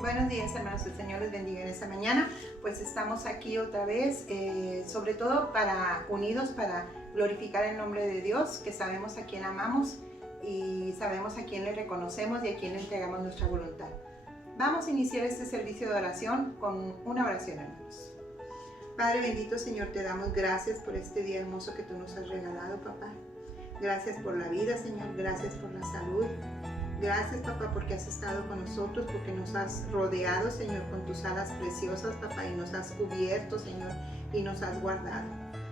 Buenos días, hermanos, el Señor les bendiga en esta mañana. Pues estamos aquí otra vez, sobre todo unidos para glorificar el nombre de Dios, que sabemos a quién amamos y sabemos a quién le reconocemos y a quién le entregamos nuestra voluntad. Vamos a iniciar este servicio de oración con una oración, hermanos. Padre bendito, Señor, te damos gracias por este día hermoso que tú nos has regalado, papá. Gracias por la vida, Señor, gracias por la salud. Gracias, papá, porque has estado con nosotros, porque nos has rodeado, Señor, con tus alas preciosas, papá, y nos has cubierto, Señor, y nos has guardado.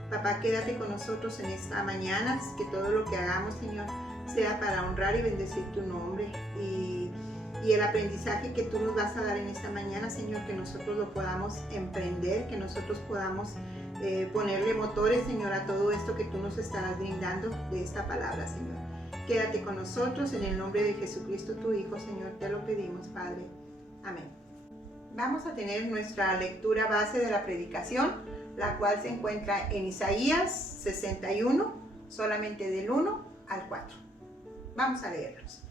Papá, quédate con nosotros en esta mañana, que todo lo que hagamos, Señor, sea para honrar y bendecir tu nombre. Y el aprendizaje que tú nos vas a dar en esta mañana, Señor, que nosotros lo podamos emprender, que nosotros podamos ponerle motores, Señor, a todo esto que tú nos estarás brindando de esta palabra, Señor. Quédate con nosotros en el nombre de Jesucristo, tu Hijo, Señor, te lo pedimos, Padre. Amén. Vamos a tener nuestra lectura base de la predicación, la cual se encuentra en Isaías 61, solamente del 1 al 4. Vamos a leerlos.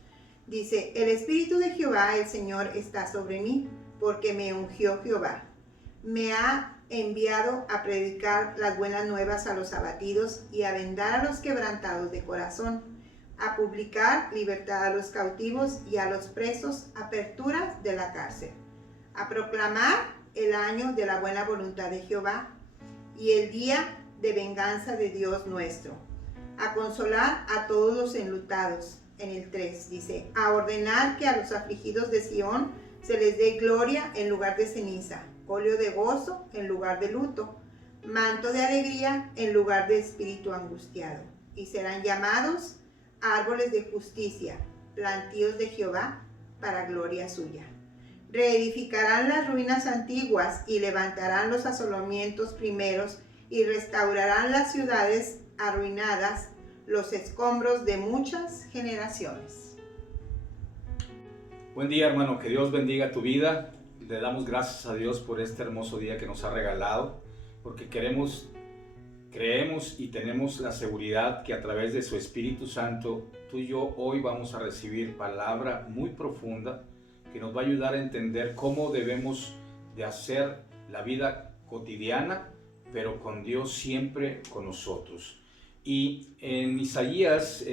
Dice: el Espíritu de Jehová, el Señor, está sobre mí, porque me ungió Jehová. Me ha enviado a predicar las buenas nuevas a los abatidos y a vendar a los quebrantados de corazón, a publicar libertad a los cautivos y a los presos, aperturas de la cárcel, a proclamar el año de la buena voluntad de Jehová y el día de venganza de Dios nuestro, a consolar a todos los enlutados. En el 3 dice: a ordenar que a los afligidos de Sión se les dé gloria en lugar de ceniza, óleo de gozo en lugar de luto, manto de alegría en lugar de espíritu angustiado, y serán llamados árboles de justicia, plantíos de Jehová para gloria suya. Reedificarán las ruinas antiguas y levantarán los asolamientos primeros y restaurarán las ciudades arruinadas, los escombros de muchas generaciones. Buen día, hermano, que Dios bendiga tu vida. Le damos gracias a Dios por este hermoso día que nos ha regalado, porque creemos y tenemos la seguridad que a través de su Espíritu Santo, tú y yo hoy vamos a recibir palabra muy profunda que nos va a ayudar a entender cómo debemos de hacer la vida cotidiana, pero con Dios siempre con nosotros. Y en Isaías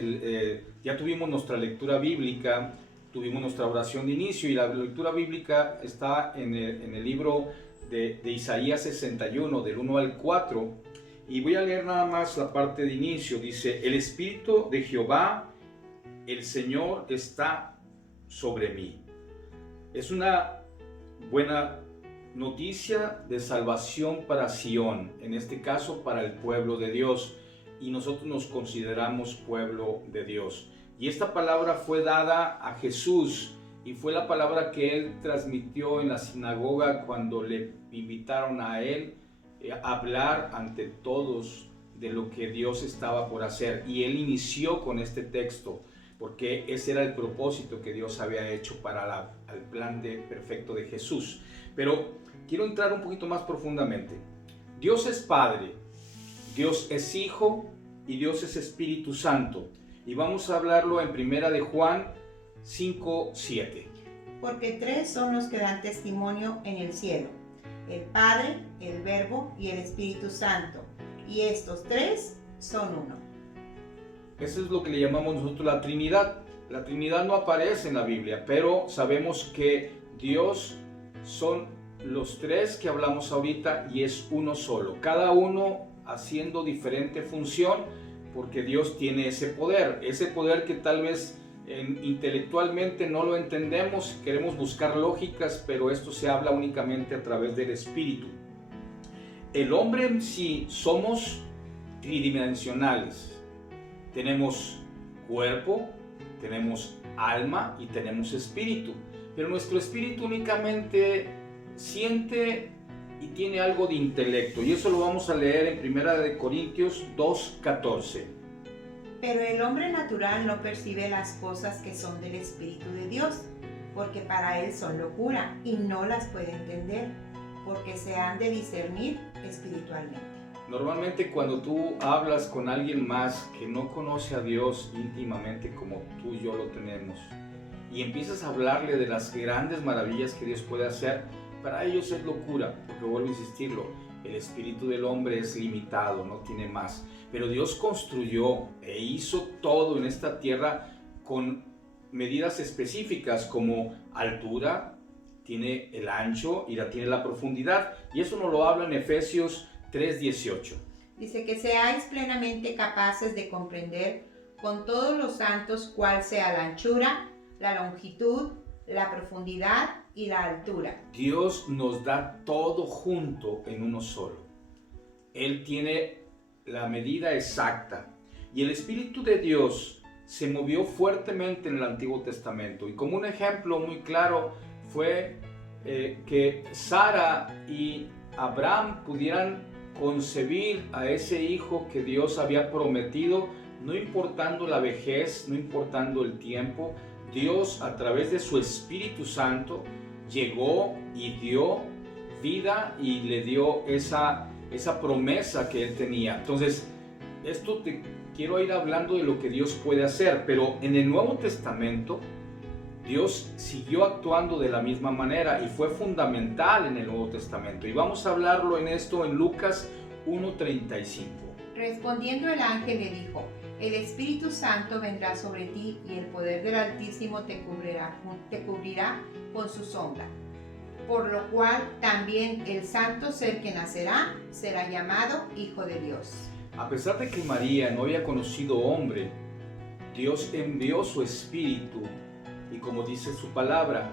ya tuvimos nuestra lectura bíblica, tuvimos nuestra oración de inicio, y la lectura bíblica está en el libro de Isaías 61, del 1 al 4. Y voy a leer nada más la parte de inicio. Dice: el Espíritu de Jehová, el Señor, está sobre mí. Es una buena noticia de salvación para Sión, en este caso para el pueblo de Dios, y nosotros nos consideramos pueblo de Dios. Y esta palabra fue dada a Jesús, y fue la palabra que él transmitió en la sinagoga cuando le invitaron a él hablar ante todos de lo que Dios estaba por hacer, y él inició con este texto porque ese era el propósito que Dios había hecho para el plan perfecto de Jesús. Pero quiero entrar un poquito más profundamente. Dios es Padre, Dios es Hijo y Dios es Espíritu Santo, y vamos a hablarlo en Primera de Juan 5:7. Porque tres son los que dan testimonio en el cielo: el Padre, el Verbo y el Espíritu Santo, y estos tres son uno. Eso es lo que le llamamos nosotros la Trinidad. La Trinidad no aparece en la Biblia, pero sabemos que Dios son los tres que hablamos ahorita y es uno solo, cada uno haciendo diferente función, porque Dios tiene ese poder que tal vez intelectualmente no lo entendemos, queremos buscar lógicas, pero esto se habla únicamente a través del Espíritu. El hombre en sí somos tridimensionales. Tenemos cuerpo, tenemos alma y tenemos espíritu, pero nuestro espíritu únicamente siente y tiene algo de intelecto, y eso lo vamos a leer en 1 Corintios 2:14. Pero el hombre natural no percibe las cosas que son del Espíritu de Dios, porque para él son locura y no las puede entender, porque se han de discernir espiritualmente. Normalmente cuando tú hablas con alguien más que no conoce a Dios íntimamente como tú y yo lo tenemos, y empiezas a hablarle de las grandes maravillas que Dios puede hacer, para ellos es locura, porque vuelvo a insistirlo, el espíritu del hombre es limitado, no tiene más. Pero Dios construyó e hizo todo en esta tierra con medidas específicas como altura, tiene el ancho y tiene la profundidad. Y eso nos lo habla en Efesios 3:18. Dice que seáis plenamente capaces de comprender con todos los santos cuál sea la anchura, la longitud, la profundidad y la altura. Dios nos da todo junto en uno solo. Él tiene la medida exacta. Y el Espíritu de Dios se movió fuertemente en el Antiguo Testamento. Y como un ejemplo muy claro fue que Sara y Abraham pudieran concebir a ese hijo que Dios había prometido, no importando la vejez, no importando el tiempo. Dios, a través de su Espíritu Santo, llegó y dio vida y le dio esa promesa que él tenía. Entonces, esto te quiero ir hablando de lo que Dios puede hacer, pero en el Nuevo Testamento, Dios siguió actuando de la misma manera y fue fundamental en el Nuevo Testamento. Y vamos a hablarlo en esto en Lucas 1:35. Respondiendo el ángel le dijo: el Espíritu Santo vendrá sobre ti y el poder del Altísimo te cubrirá con su sombra. Por lo cual también el santo ser que nacerá será llamado Hijo de Dios. A pesar de que María no había conocido hombre, Dios envió su Espíritu y, como dice su palabra,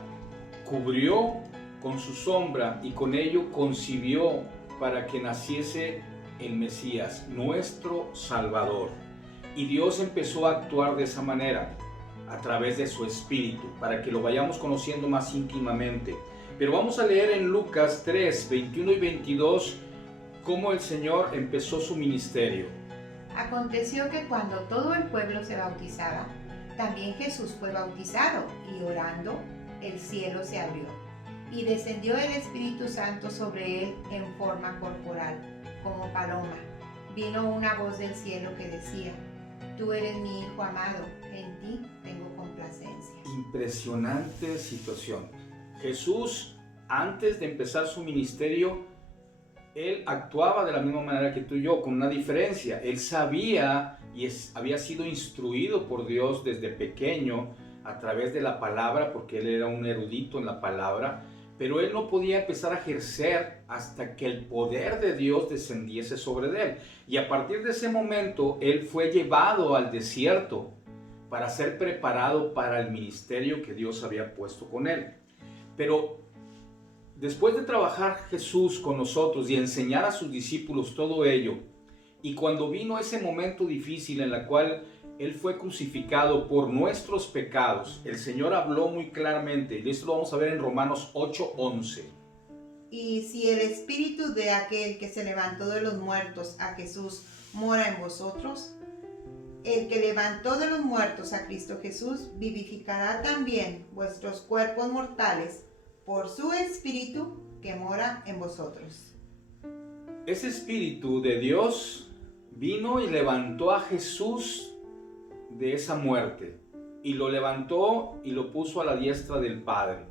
cubrió con su sombra y con ello concibió para que naciese el Mesías, nuestro Salvador. Y Dios empezó a actuar de esa manera, a través de su Espíritu, para que lo vayamos conociendo más íntimamente. Pero vamos a leer en Lucas 3:21 y 22 cómo el Señor empezó su ministerio. Aconteció que cuando todo el pueblo se bautizaba, también Jesús fue bautizado, y orando, el cielo se abrió, y descendió el Espíritu Santo sobre él en forma corporal, como paloma. Vino una voz del cielo que decía: tú eres mi Hijo amado, en ti tengo complacencia. Impresionante situación. Jesús, antes de empezar su ministerio, él actuaba de la misma manera que tú y yo, con una diferencia. Él sabía y había sido instruido por Dios desde pequeño a través de la palabra, porque él era un erudito en la palabra, pero él no podía empezar a ejercer hasta que el poder de Dios descendiese sobre él. Y a partir de ese momento, él fue llevado al desierto para ser preparado para el ministerio que Dios había puesto con él. Pero después de trabajar Jesús con nosotros y enseñar a sus discípulos todo ello, y cuando vino ese momento difícil en el cual Él fue crucificado por nuestros pecados, el Señor habló muy claramente, y esto lo vamos a ver en Romanos 8:11. Y si el Espíritu de aquel que se levantó de los muertos, a Jesús, mora en vosotros, el que levantó de los muertos a Cristo Jesús, vivificará también vuestros cuerpos mortales por su Espíritu que mora en vosotros. Ese Espíritu de Dios vino y levantó a Jesús de esa muerte, y lo levantó y lo puso a la diestra del Padre.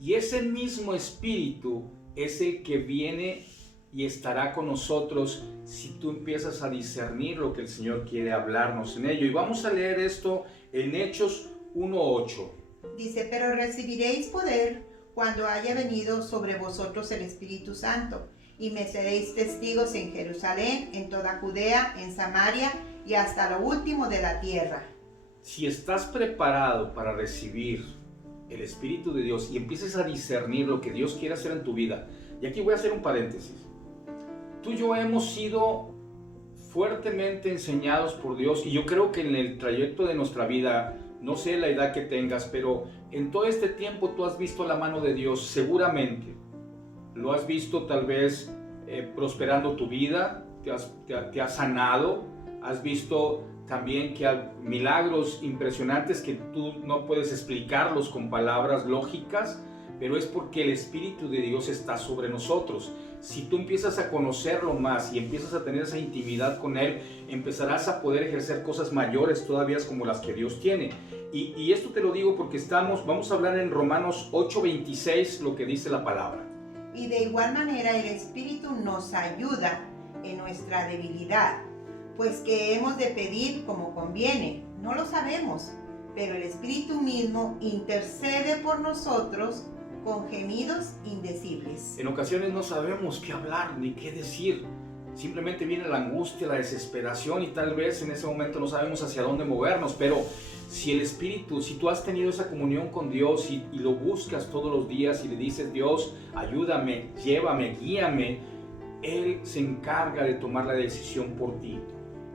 Y ese mismo Espíritu es el que viene y estará con nosotros si tú empiezas a discernir lo que el Señor quiere hablarnos en ello. Y vamos a leer esto en Hechos 1:8. Dice: pero recibiréis poder cuando haya venido sobre vosotros el Espíritu Santo, y me seréis testigos en Jerusalén, en toda Judea, en Samaria y hasta lo último de la tierra. Si estás preparado para recibir el Espíritu de Dios y empieces a discernir lo que Dios quiere hacer en tu vida, y aquí voy a hacer un paréntesis. Tú y yo hemos sido fuertemente enseñados por Dios, y yo creo que en el trayecto de nuestra vida, no sé la edad que tengas, pero en todo este tiempo tú has visto la mano de Dios, seguramente. Lo has visto tal vez prosperando tu vida, te has sanado, has visto también que hay milagros impresionantes que tú no puedes explicarlos con palabras lógicas, pero es porque el Espíritu de Dios está sobre nosotros. Si tú empiezas a conocerlo más y empiezas a tener esa intimidad con Él, empezarás a poder ejercer cosas mayores todavía como las que Dios tiene. Y esto te lo digo porque vamos a hablar en Romanos 8:26 lo que dice la palabra. Y de igual manera el Espíritu nos ayuda en nuestra debilidad, pues que hemos de pedir como conviene, no lo sabemos, pero el Espíritu mismo intercede por nosotros con gemidos indecibles. En ocasiones no sabemos qué hablar ni qué decir. Simplemente viene la angustia, la desesperación y tal vez en ese momento no sabemos hacia dónde movernos, pero si el Espíritu, si tú has tenido esa comunión con Dios y lo buscas todos los días y le dices, Dios, ayúdame, llévame, guíame, Él se encarga de tomar la decisión por ti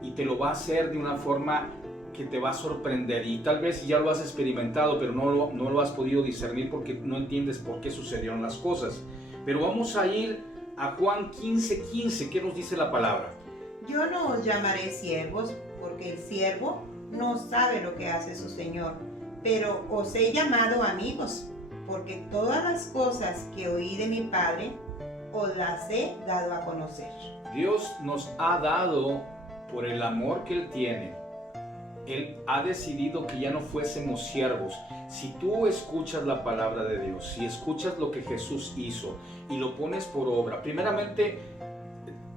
y te lo va a hacer de una forma que te va a sorprender, y tal vez ya lo has experimentado, pero no lo has podido discernir porque no entiendes por qué sucedieron las cosas. Pero vamos a ir a Juan 15:15. ¿Qué nos dice la palabra? Yo no os llamaré siervos, porque el siervo no sabe lo que hace su Señor, pero os he llamado amigos, porque todas las cosas que oí de mi Padre os las he dado a conocer. Dios nos ha dado, por el amor que Él tiene, Él ha decidido que ya no fuésemos siervos. Si tú escuchas la palabra de Dios, si escuchas lo que Jesús hizo y lo pones por obra, primeramente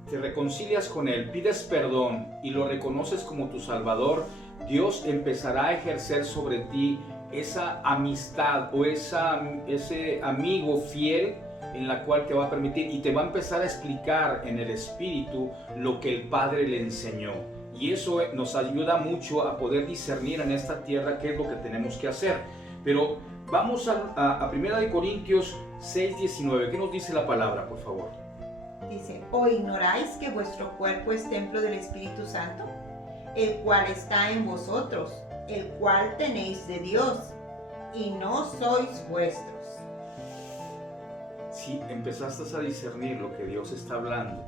te reconcilias con Él, pides perdón y lo reconoces como tu Salvador, Dios empezará a ejercer sobre ti esa amistad o ese amigo fiel en la cual te va a permitir y te va a empezar a explicar en el Espíritu lo que el Padre le enseñó. Y eso nos ayuda mucho a poder discernir en esta tierra qué es lo que tenemos que hacer. Pero vamos a 1 Corintios 6:19. ¿Qué nos dice la palabra, por favor? Dice, ¿o ignoráis que vuestro cuerpo es templo del Espíritu Santo, el cual está en vosotros, el cual tenéis de Dios, y no sois vuestros? Si empezaste a discernir lo que Dios está hablando,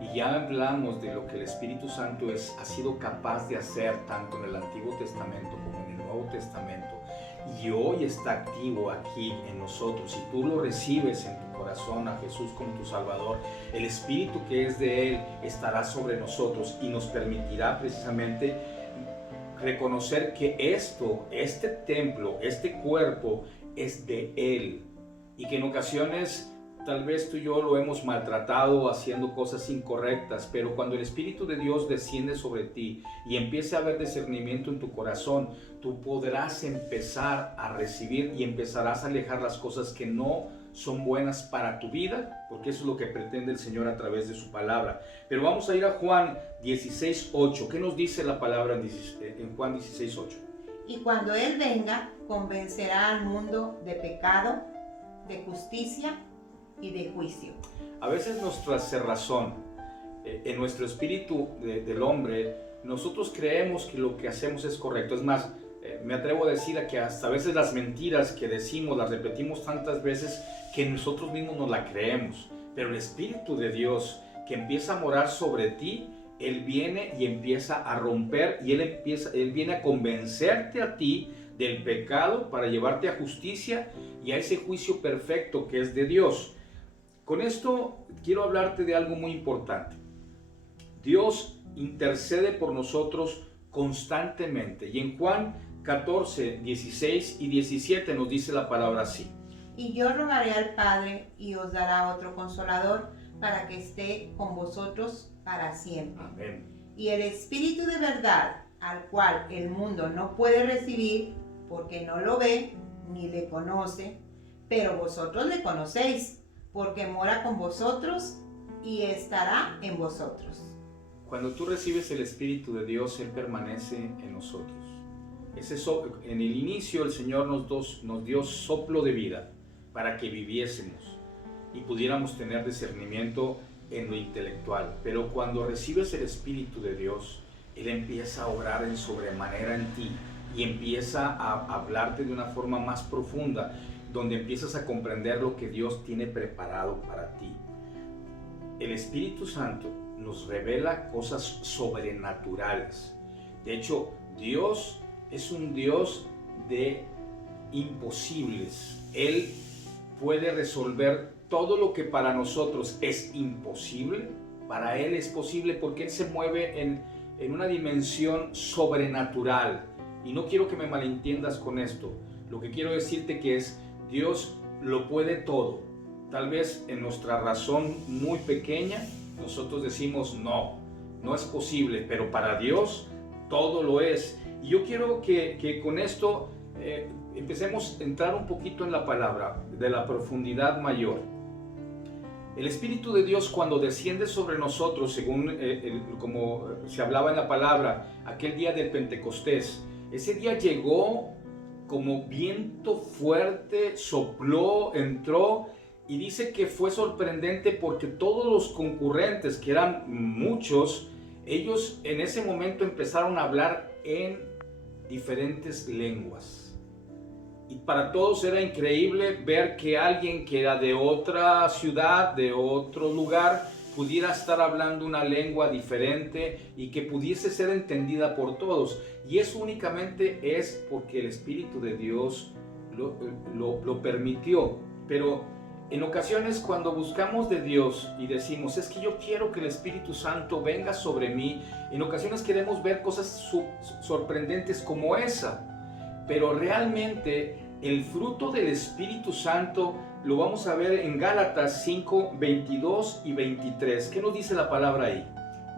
y ya hablamos de lo que el Espíritu Santo ha sido capaz de hacer tanto en el Antiguo Testamento como en el Nuevo Testamento, y hoy está activo aquí en nosotros, si tú lo recibes en tu corazón a Jesús como tu Salvador, el Espíritu que es de Él estará sobre nosotros y nos permitirá precisamente reconocer que este templo, este cuerpo es de Él, y que en ocasiones tal vez tú y yo lo hemos maltratado haciendo cosas incorrectas, pero cuando el Espíritu de Dios desciende sobre ti y empiece a haber discernimiento en tu corazón, tú podrás empezar a recibir y empezarás a alejar las cosas que no son buenas para tu vida, porque eso es lo que pretende el Señor a través de su palabra. Pero vamos a ir a Juan 16:8. ¿Qué nos dice la palabra en Juan 16:8? Y cuando Él venga, convencerá al mundo de pecado, de justicia y de juicio. A veces nuestra cerrazón, en nuestro espíritu del hombre, nosotros creemos que lo que hacemos es correcto. Es más, me atrevo a decir que hasta a veces las mentiras que decimos las repetimos tantas veces que nosotros mismos nos la creemos. Pero el Espíritu de Dios que empieza a morar sobre ti, Él viene y empieza a romper y Él viene a convencerte a ti del pecado para llevarte a justicia y a ese juicio perfecto que es de Dios. Con esto quiero hablarte de algo muy importante. Dios intercede por nosotros constantemente. Y en Juan 14, 16 y 17 nos dice la palabra así. Y yo rogaré al Padre y os dará otro consolador para que esté con vosotros para siempre. Amén. Y el Espíritu de verdad, al cual el mundo no puede recibir porque no lo ve ni le conoce, pero vosotros le conocéis, porque mora con vosotros y estará en vosotros. Cuando tú recibes el Espíritu de Dios, Él permanece en nosotros. En el inicio el Señor nos dio soplo de vida para que viviésemos y pudiéramos tener discernimiento en lo intelectual. Pero cuando recibes el Espíritu de Dios, Él empieza a obrar en sobremanera en ti y empieza a hablarte de una forma más profunda, donde empiezas a comprender lo que Dios tiene preparado para ti. El Espíritu Santo nos revela cosas sobrenaturales. De hecho, Dios es un Dios de imposibles. Él puede resolver todo lo que para nosotros es imposible. Para Él es posible porque Él se mueve en una dimensión sobrenatural. Y no quiero que me malentiendas con esto. Lo que quiero decirte que es, Dios lo puede todo. Tal vez en nuestra razón muy pequeña, nosotros decimos no es posible, pero para Dios todo lo es. Y yo quiero que con esto empecemos a entrar un poquito en la palabra, de la profundidad mayor. El Espíritu de Dios, cuando desciende sobre nosotros, según como se hablaba en la palabra, aquel día del Pentecostés, ese día llegó como viento fuerte, sopló, entró, y dice que fue sorprendente porque todos los concurrentes, que eran muchos, ellos en ese momento empezaron a hablar en diferentes lenguas. Y para todos era increíble ver que alguien que era de otra ciudad, de otro lugar, pudiera estar hablando una lengua diferente y que pudiese ser entendida por todos. Y eso únicamente es porque el Espíritu de Dios lo permitió. Pero en ocasiones cuando buscamos de Dios y decimos, es que yo quiero que el Espíritu Santo venga sobre mí, en ocasiones queremos ver cosas sorprendentes como esa. Pero realmente el fruto del Espíritu Santo lo vamos a ver en Gálatas 5, 22 y 23. ¿Qué nos dice la palabra ahí?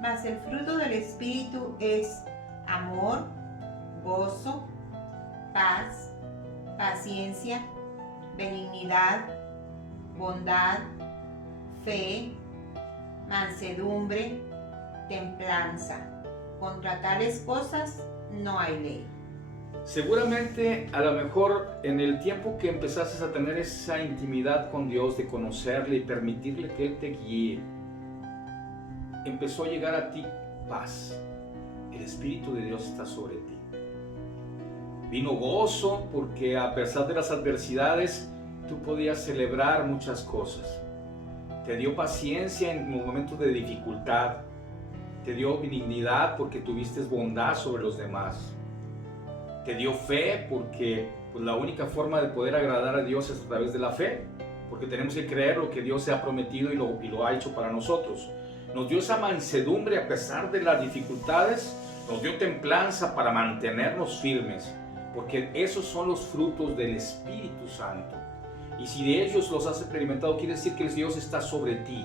Mas el fruto del Espíritu es amor, gozo, paz, paciencia, benignidad, bondad, fe, mansedumbre, templanza. Contra tales cosas no hay ley. Seguramente a lo mejor en el tiempo que empezaste a tener esa intimidad con Dios, de conocerle y permitirle que Él te guíe, empezó a llegar a ti paz. El Espíritu de Dios está sobre ti. Vino gozo porque a pesar de las adversidades tú podías celebrar muchas cosas. Te dio paciencia en los momentos de dificultad. Te dio benignidad porque tuviste bondad sobre los demás. Te dio fe porque pues, la única forma de poder agradar a Dios es a través de la fe, porque tenemos que creer lo que Dios se ha prometido y lo ha hecho para nosotros. Nos dio esa mansedumbre a pesar de las dificultades, nos dio templanza para mantenernos firmes, porque esos son los frutos del Espíritu Santo. Y si de ellos los has experimentado, quiere decir que Dios está sobre ti.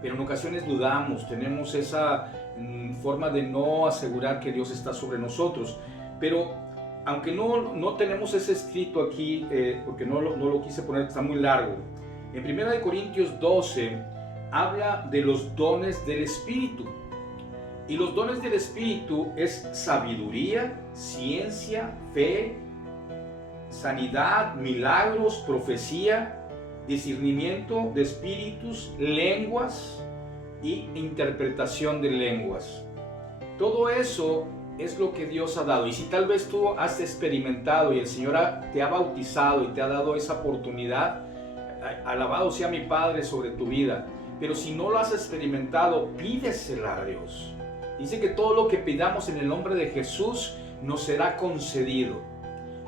Pero en ocasiones dudamos, tenemos esa forma de no asegurar que Dios está sobre nosotros. Pero aunque no tenemos ese escrito aquí, porque no lo quise poner, está muy largo. En 1 Corintios 12 habla de los dones del Espíritu. Y los dones del Espíritu es sabiduría, ciencia, fe, sanidad, milagros, profecía, discernimiento de espíritus, lenguas y interpretación de lenguas. Todo eso es lo que Dios ha dado. Y si tal vez tú has experimentado y el Señor te ha bautizado y te ha dado esa oportunidad, alabado sea mi Padre sobre tu vida. Pero si no lo has experimentado, pídesela a Dios. Dice que todo lo que pidamos en el nombre de Jesús nos será concedido.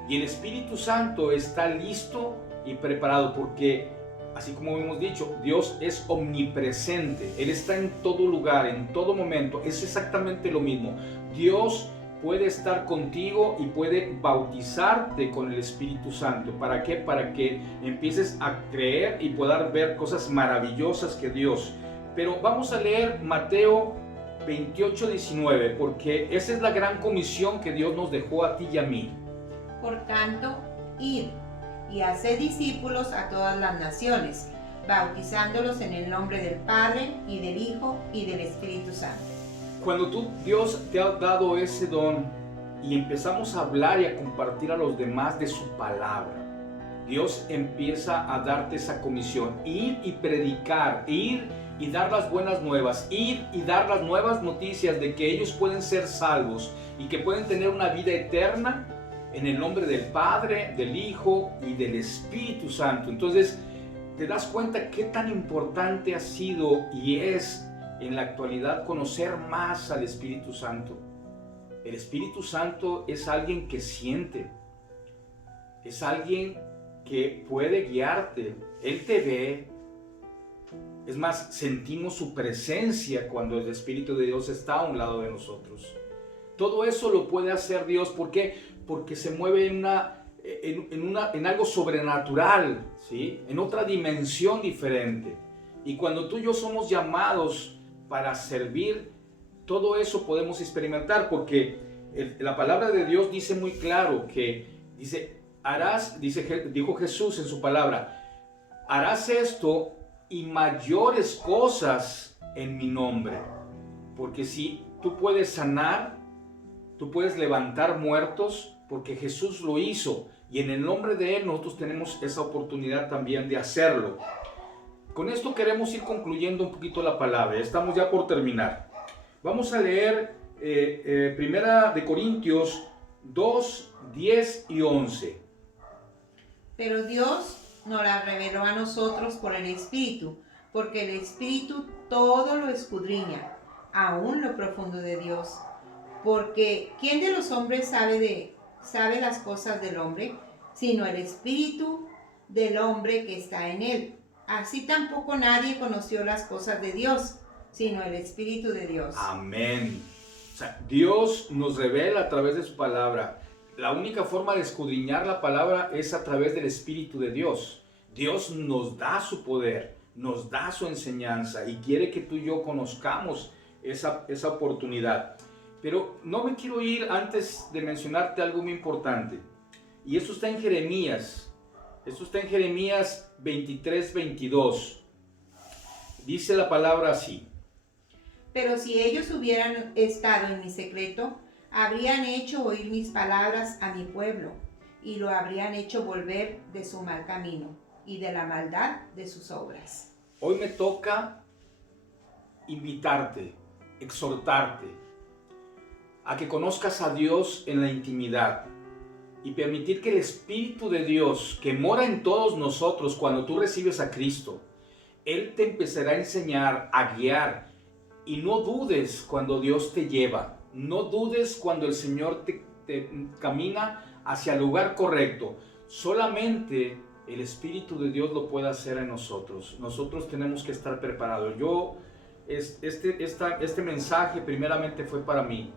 Y el Espíritu Santo está listo y preparado porque, así como hemos dicho, Dios es omnipresente. Él está en todo lugar, en todo momento. Es exactamente lo mismo. Dios puede estar contigo y puede bautizarte con el Espíritu Santo. ¿Para qué? Para que empieces a creer y puedas ver cosas maravillosas que Dios. Pero vamos a leer Mateo 28, 19, porque esa es la gran comisión que Dios nos dejó a ti y a mí. Por tanto, id y haced discípulos a todas las naciones, bautizándolos en el nombre del Padre y del Hijo y del Espíritu Santo. Cuando Dios te ha dado ese don y empezamos a hablar y a compartir a los demás de su palabra, Dios empieza a darte esa comisión: ir y predicar, ir y dar las buenas nuevas, ir y dar las nuevas noticias de que ellos pueden ser salvos y que pueden tener una vida eterna en el nombre del Padre, del Hijo y del Espíritu Santo. Entonces te das cuenta qué tan importante ha sido y es en la actualidad conocer más al Espíritu Santo. El Espíritu Santo es alguien que siente. es alguien que puede guiarte. Él te ve. Es más, sentimos su presencia cuando el Espíritu de Dios está a un lado de nosotros. Todo eso lo puede hacer Dios. ¿Por qué? Porque se mueve en algo sobrenatural, ¿sí? En otra dimensión diferente. Y cuando tú y yo somos llamados para servir, todo eso podemos experimentar, porque la palabra de Dios dice muy claro que dijo Jesús en su palabra, harás esto y mayores cosas en mi nombre. Porque si tú puedes sanar, tú puedes levantar muertos, porque Jesús lo hizo, y en el nombre de Él nosotros tenemos esa oportunidad también de hacerlo. Con esto queremos ir concluyendo un poquito la palabra. Estamos ya por terminar. Vamos a leer Primera de Corintios 2, 10 y 11. Pero Dios nos la reveló a nosotros por el Espíritu, porque el Espíritu todo lo escudriña, aún lo profundo de Dios. Porque ¿quién de los hombres sabe las cosas del hombre, sino el Espíritu del hombre que está en él? Así tampoco nadie conoció las cosas de Dios, sino el Espíritu de Dios. Amén. O sea, Dios nos revela a través de su palabra. La única forma de escudriñar la palabra es a través del Espíritu de Dios. Dios nos da su poder, nos da su enseñanza y quiere que tú y yo conozcamos esa oportunidad. Pero no me quiero ir antes de mencionarte algo muy importante. Y eso está en Jeremías. Esto está en Jeremías 23, 22. Dice la palabra así. Pero si ellos hubieran estado en mi secreto, habrían hecho oír mis palabras a mi pueblo, y lo habrían hecho volver de su mal camino y de la maldad de sus obras. Hoy me toca invitarte, exhortarte a que conozcas a Dios en la intimidad y permitir que el Espíritu de Dios que mora en todos nosotros cuando tú recibes a Cristo, Él te empezará a enseñar, a guiar. Y no dudes cuando Dios te lleva, no dudes cuando el Señor te camina hacia el lugar correcto. Solamente el Espíritu de Dios lo puede hacer en nosotros. Nosotros tenemos que estar preparados. Este mensaje primeramente fue para mí,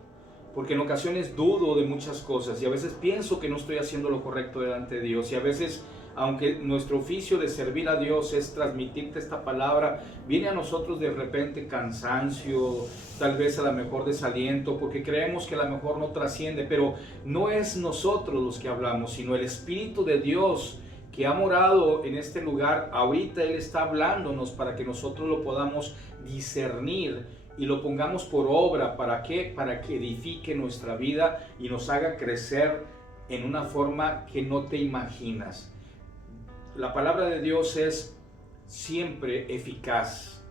porque en ocasiones dudo de muchas cosas y a veces pienso que no estoy haciendo lo correcto delante de Dios, y a veces, aunque nuestro oficio de servir a Dios es transmitirte esta palabra, viene a nosotros de repente cansancio, tal vez a lo mejor desaliento, porque creemos que a lo mejor no trasciende, pero no es nosotros los que hablamos, sino el Espíritu de Dios que ha morado en este lugar. Ahorita Él está hablándonos para que nosotros lo podamos discernir y lo pongamos por obra. ¿Para qué? Para que edifique nuestra vida y nos haga crecer en una forma que no te imaginas. La palabra de Dios es siempre eficaz,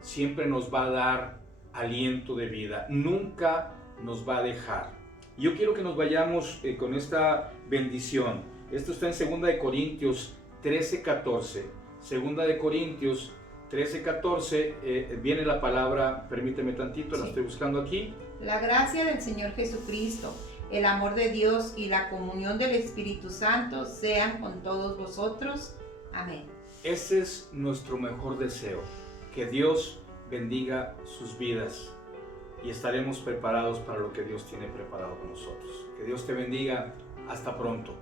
siempre nos va a dar aliento de vida, nunca nos va a dejar. Yo quiero que nos vayamos con esta bendición. Esto está en 2 de Corintios 13:14. 2 de Corintios 13:14, viene la palabra, permíteme tantito, la estoy buscando aquí. La gracia del Señor Jesucristo, el amor de Dios y la comunión del Espíritu Santo sean con todos vosotros. Amén. Ese es nuestro mejor deseo, que Dios bendiga sus vidas y estaremos preparados para lo que Dios tiene preparado con nosotros. Que Dios te bendiga. Hasta pronto.